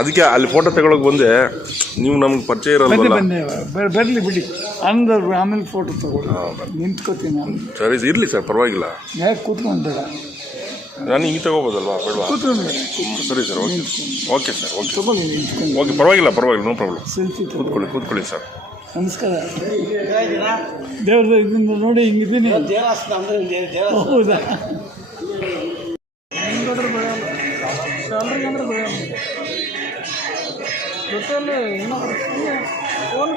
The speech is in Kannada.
ಅದಕ್ಕೆ ಅಲ್ಲಿ ಫೋಟೋ ತಗೊಳಕ್ ಬಂದೆ, ನೀವು ನಮ್ಗೆ ಪರಿಚಯ ಇರಲ್ವಲ್ಲ. ಬರಲಿ ಬಿಡಿ ಅಂದರು, ಆಮೇಲೆ ಫೋಟೋ ತಗೊಳ್ಳಿ. ನಿಂತ್ಕೋತೀನಿ ನಾನು. ಸರಿ ಇರಲಿ ಸರ್, ಪರವಾಗಿಲ್ಲ. ಯಾಕೆ ಕೂತ್ಕೊಂಡು ಬೇಡ, ನಾನು ಹಿಂಗೆ ತಗೋಬೋದಲ್ವಾ? ಬೇಡವಾ? ಕೂತ್ಕೊಂಡು ಸರಿ sir, okay okay sir, okay ತಗೊಳ್ಳಿ, ನಿಂತ್ಕೊಂಡು. ಓಕೆ, ಪರವಾಗಿಲ್ಲ ಪರವಾಗಿಲ್ಲ, ನೋ ಪ್ರಾಬ್ಲಮ್. ಸೆಲ್ಫಿ ಕೂತ್ಕೊಳ್ಳಿ ಸರ್. ನಮಸ್ಕಾರ. ದೇವ್ರದ ಇದನ್ನು ನೋಡಿ ಹಿಂಗಿದ್ದೀನಿ. ಹೌದಾ? ಸ್ಯಾಲ್ರಿಗೆ ಅಂದ್ರೆ ಜೊತೆಯಲ್ಲಿ ಇನ್ನೂ ಫೋನ್